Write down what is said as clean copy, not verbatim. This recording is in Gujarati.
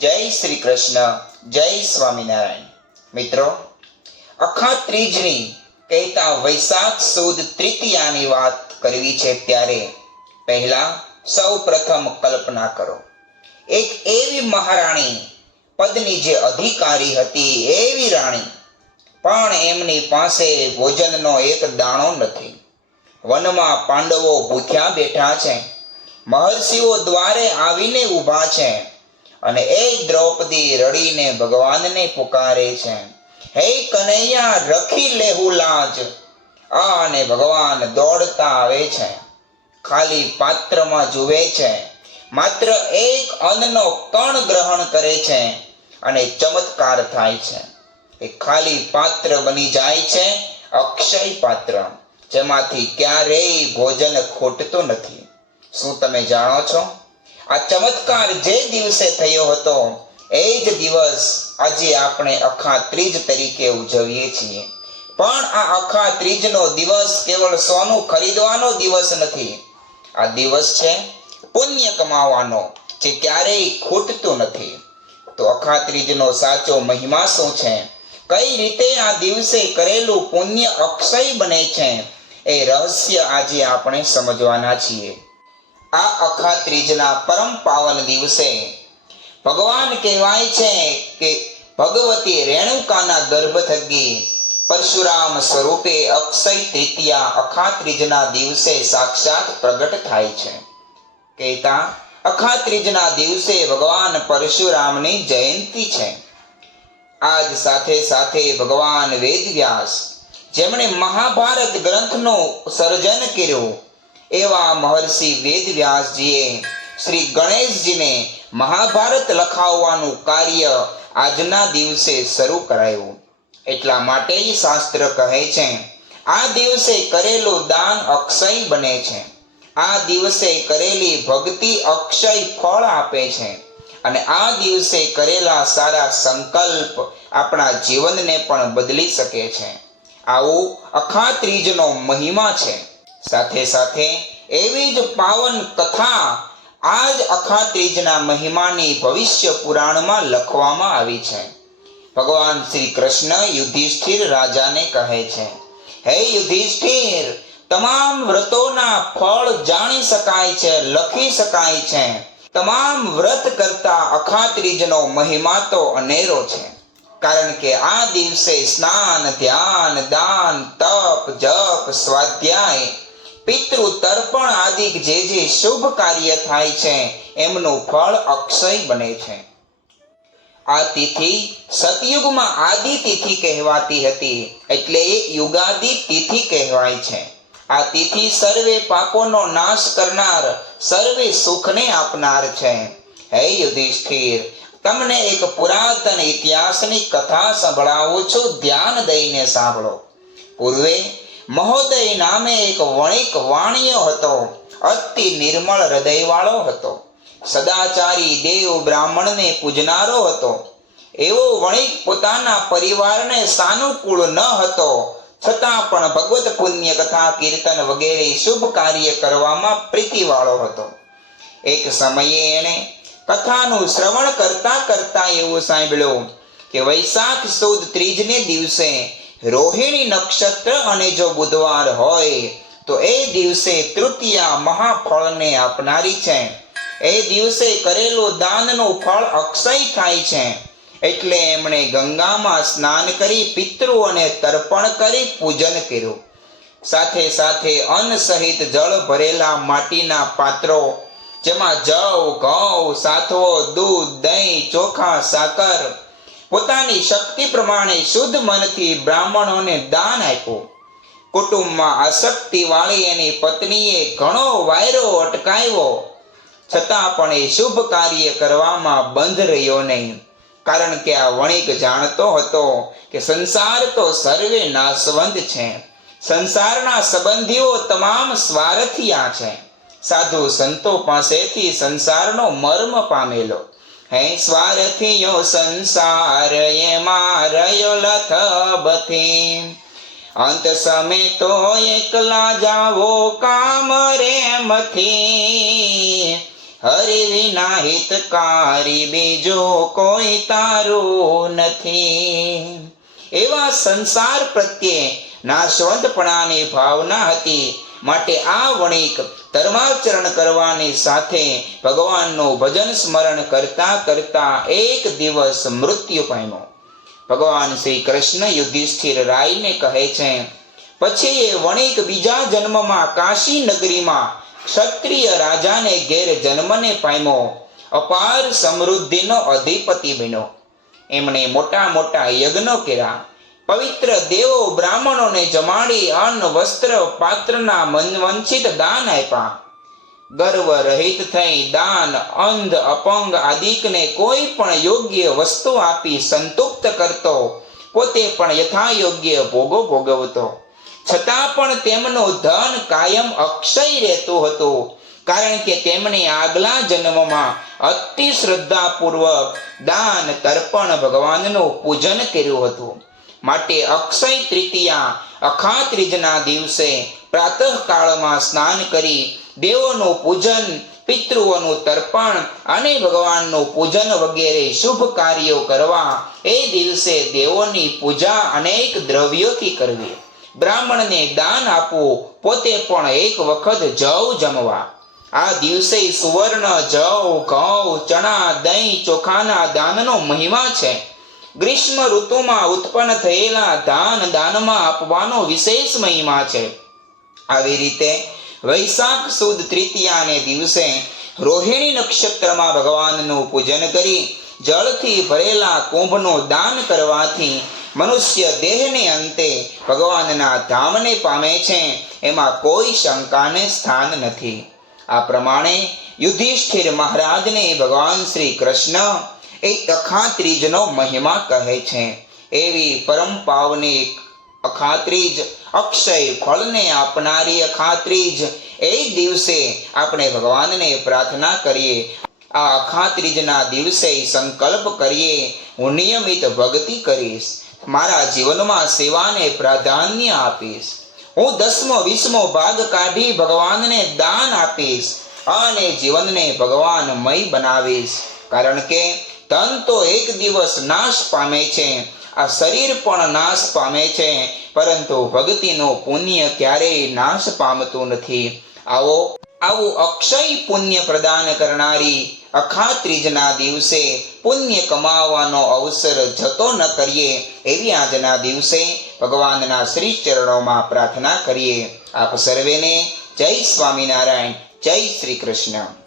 જય શ્રી કૃષ્ણ, જય સ્વામિનારાયણ. મિત્રો, અખાત ત્રીજની કહેતા વૈશાખ સુદ તૃતીયાની વાત કરવી છે ત્યારે પહેલા સૌ પ્રથમ કલ્પના કરો, એક એવી મહારાણી, પદની જે અધિકારી હતી એવી રાણી, પણ એમની પાસે ભોજનનો એક દાણો નથી. વનમાં પાંડવો ભૂખ્યા બેઠા છે, મહર્ષિઓ દ્વારે આવીને ઊભા છે અને એ દ્રૌપદી રડીને ભગવાનને પુકારે છે, હે કનૈયા રખી લેહુ લાજ. અને ભગવાન દોડતા આવે છે, ખાલી પાત્રમાં જુએ છે, માત્ર એક અન્નનો કણ ગ્રહણ કરે છે અને ચમત્કાર થાય છે. એ ખાલી પાત્ર બની જાય છે, અક્ષય પાત્ર, જેમાંથી ક્યારેય ભોજન ખૂટતું નથી. શું તમે જાણો છો? આ ચમત્કાર જે દિવસે થયો હતો એ જ દિવસ આજે આપણે અખા ત્રીજ તરીકે ઉજવીએ છીએ. પણ આ અખા ત્રીજનો દિવસ કેવળ સોનું ખરીદવાનો દિવસ નથી. આ દિવસ છે પુણ્ય કમાવાનો, જે ક્યારેય ખૂટતું નથી. તો અખા ત્રીજનો સાચો મહિમા શું છે? કઈ રીતે આ દિવસે કરેલું પુણ્ય અક્ષય બને છે? એ રહસ્ય આજે આપણે સમજવાના છીએ. આ અખા ત્રીજના પરમ પાવન દિવસે ભગવાન કહેવાય છે કે ભગવતી રેણુકાના ગર્ભ થકી પરશુરામ સ્વરૂપે અક્ષય તૃતીયા અખા ત્રીજના દિવસે સાક્ષાત પ્રગટ થાય છે. કહેતા અખા ત્રીજના દિવસે ભગવાન પરશુરામની જયંતિ છે. આજ સાથે સાથે ભગવાન વેદવ્યાસ, જેમણે મહાભારત ગ્રંથનું સર્જન કર્યું, એવા મહર્ષિ વેદવ્યાસજીએ શ્રી ગણેશજીને મહાભારત લખાવવાનું કાર્ય આજના દિવસે શરૂ કરાયું. એટલા માટે જ શાસ્ત્ર કહે છે, આ દિવસે કરેલું દાન અક્ષય બને છે. આ દિવસે કરેલી ભક્તિ અક્ષય ફળ આપે છે. અને આ દિવસે કરેલા સારા સંકલ્પ આપણા જીવનને પણ બદલી શકે છે. આવું અખા ત્રીજનો મહિમા છે. સાથે સાથે એવી જ પાવન કથા આજ અખા ત્રીજના મહિમાની ભવિષ્ય પુરાણમાં લખવામાં આવી છે. ભગવાન શ્રી કૃષ્ણ યુધિષ્ઠિર રાજાને કહે છે, હે યુધિષ્ઠિર, તમામ વ્રતોના ફળ જાણી શકાય છે, લખી શકાય છે. તમામ વ્રત કરતા અખા ત્રીજનો મહિમા તો અનેરો છે. કારણ કે આ દિવસે સ્નાન, ધ્યાન, દાન, તપ, જપ, સ્વાધ્યાય, પિતૃ તર્પણ આદિ જે શુભ કાર્ય થાય છે એમનું ફળ અક્ષય બને છે. આ તિથિ સતયુગમાં આદિ તિથિ કહેવાતી હતી, એટલે એ યુગાદિ તિથિ કહેવાય છે. આ તિથિ સર્વે પાપોનો નાશ કરનાર, સર્વે સુખને આપનાર છે. હે યુધિષ્ઠિર, તમને એક પુરાતન ઇતિહાસની કથા સંભળાવું છું, ધ્યાન દઈને સાંભળો. પૂર્વે મહોદય નામે એક વણિક વાણિયો હતો. અતિ નિર્મળ હૃદયવાળો હતો. સદાચારી દેવ બ્રાહ્મણને પૂજનારો હતો. એવો વણિક પોતાના પરિવારને સાનુકૂળ ન હતો, છતાં પણ ભગવત પુણ્ય કથા, કીર્તન વગેરે શુભ કાર્ય કરવામાં પ્રીતિવાળો હતો. એક સમયે એણે કથાનું શ્રવણ કરતા કરતા એવું સાંભળ્યું કે વૈશાખ સુદ ત્રીજને દિવસે રોહિણી નક્ષત્ર અને જો બુધવાર હોય તો એ દિવસે તૃતીયા મહાફળને આપનારી છે. એ દિવસે કરેલું દાનનું ફળ અક્ષય થાય છે. એટલે એમણે ગંગામાં સ્નાન કરી પિતૃઓને તર્પણ કરી પૂજન કર્યું. સાથે સાથે અન્ન સહિત જળ ભરેલા માટીના પાત્રો, જેમાં જવ, ઘઉં, સાથવો, દૂધ, દહીં, ચોખા, સાકર, પોતાની શક્તિ પ્રમાણે શુદ્ધ મનથી બ્રાહ્મણોને દાન આપ્યું. કુટુંબમાં આસક્તિ વાળી એની પત્નીએ ઘણો વાયરો અટકાવ્યો, છતાં પણ એ શુભ કાર્ય કરવામાં બંધ રહ્યો નહીં. કારણ કે આ વણિક જાણતો હતો કે સંસાર તો સર્વે નાશવંત છે. સંસારના સંબંધીઓ તમામ સ્વાર્થિયા છે. સાધુ સંતો પાસેથી સંસારનો મર્મ પામેલો. હે સ્વાર્થિયો સંસાર એમાં રહ્યો લથબથી, અંત સમે તો એકલા જાવો કામ રેમથી, હરિ વિના વિના હિતકારી બીજો કોઈ તારું નથી. એવા સંસાર પ્રત્યે નાશવંતપણાની ભાવના હતી. માટે આ વણિક ધર્માચરણ કરવાની સાથે ભગવાનનું ભજન સ્મરણ કરતા કરતા એક દિવસ મૃત્યુ પામ્યો. ભગવાન શ્રી કૃષ્ણ યુધિષ્ઠિર રાયને કહે છે, પછી એ વણિક બીજા જન્મમાં કાશી નગરીમાં ક્ષત્રિય રાજાને ઘેર જન્મને પામ્યો. અપાર સમૃદ્ધિનો અધિપતિ બન્યો. એમણે મોટા મોટા યજ્ઞો કર્યા. પવિત્ર દેવો બ્રાહ્મણોને જમાડી અન્ન વસ્ત્ર પાત્રના વંચિત દાન આપ્યા. ગર્વ રહિત થઈ દાન અંધ અપંગ આદિકને કોઈ પણ યોગ્ય વસ્તુ આપી સંતુષ્ટ કરતો, પોતે પણ યથાયોગ્ય ભોગો ભોગવતો. છતાં પણ તેમનું ધન કાયમ અક્ષય રહેતું હતું, કારણ કે તેમણે આગલા જન્મમાં અતિ શ્રદ્ધાપૂર્વક દાન તર્પણ ભગવાનનું પૂજન કર્યું હતું. માટે અક્ષય તૃતીયા અખાત્રીજના દિવસે પ્રાતઃકાળમાં સ્નાન કરી દેવોનું પૂજન, પિતૃઓનું તર્પણ અને ભગવાનનું પૂજન વગેરે શુભ કાર્યો કરવા એ દિવસે દેવોની પૂજા અનેક દ્રવ્યોથી કરવી. બ્રાહ્મણને દાન આપવું, પોતે પણ એક વખત જવ જમવા. આ દિવસે સુવર્ણ, જવ, ઘઉં, ચણા, દહીં, ચોખાના દાનનો મહિમા છે. ગ્રીષ્મ ઋતુમાં ઉત્પન્ન થયેલા ધાન દાનમાં આપવાનો વિશેષ મહિમા છે. આવી રીતે વૈશાખ સુદ તૃતીયાને દિવસે રોહિણી નક્ષત્રમાં ભગવાનનું પૂજન કરી જળથી ભરેલા કુંભનું દાન કરવાથી મનુષ્ય દેહને અંતે ભગવાનના ધામને પામે છે. એમાં કોઈ શંકાને સ્થાન નથી. આ પ્રમાણે યુધિષ્ઠિર મહારાજને ભગવાન શ્રી કૃષ્ણ એ અખાત્રીજનો મહિમા કહે છે. એવી પરમ પાવની અખાત્રીજ, અક્ષય ફળને આપનારી અખાત્રીજ, એ દિવસે આપણે ભગવાનને પ્રાર્થના કરીએ. આ અખાત્રીજના દિવસે સંકલ્પ કરીએ, હું નિયમિત ભક્તિ કરીશ, મારા જીવનમાં સેવાને પ્રાધાન્ય આપીશ, હું 10મો 20મો ભાગ કાઢી ભગવાનને દાન આપીશ અને જીવનને ભગવાનમય બનાવીશ. કારણ કે ધન તો એક દિવસ નાશ પામે છે, આ શરીર પણ નાશ પામે છે, પરંતુ ભક્તિનું પુણ્ય ક્યારેય નાશ પામતું નથી. આવું અક્ષય પુણ્ય પ્રદાન કરનારી અખાત્રીજના દિવસે પુણ્ય કમાવાનો અવસર જતો ન કરીએ, એવી આજના દિવસે ભગવાનના શ્રી ચરણોમાં પ્રાર્થના કરીએ. આપ સર્વેને જય સ્વામિનારાયણ, જય શ્રી કૃષ્ણ.